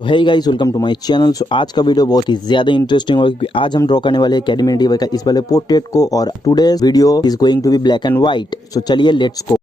Hey guys, welcome to my channel. सो आज का video बहुत ही ज्यादा इंटरेस्टिंग होगा क्योंकि आज हम ड्रॉ करने वाले हैं कैरी मिनाटी का इस वाले पोर्ट्रेट को और today's video is going to be black and white. सो चलिए लेट्स गो।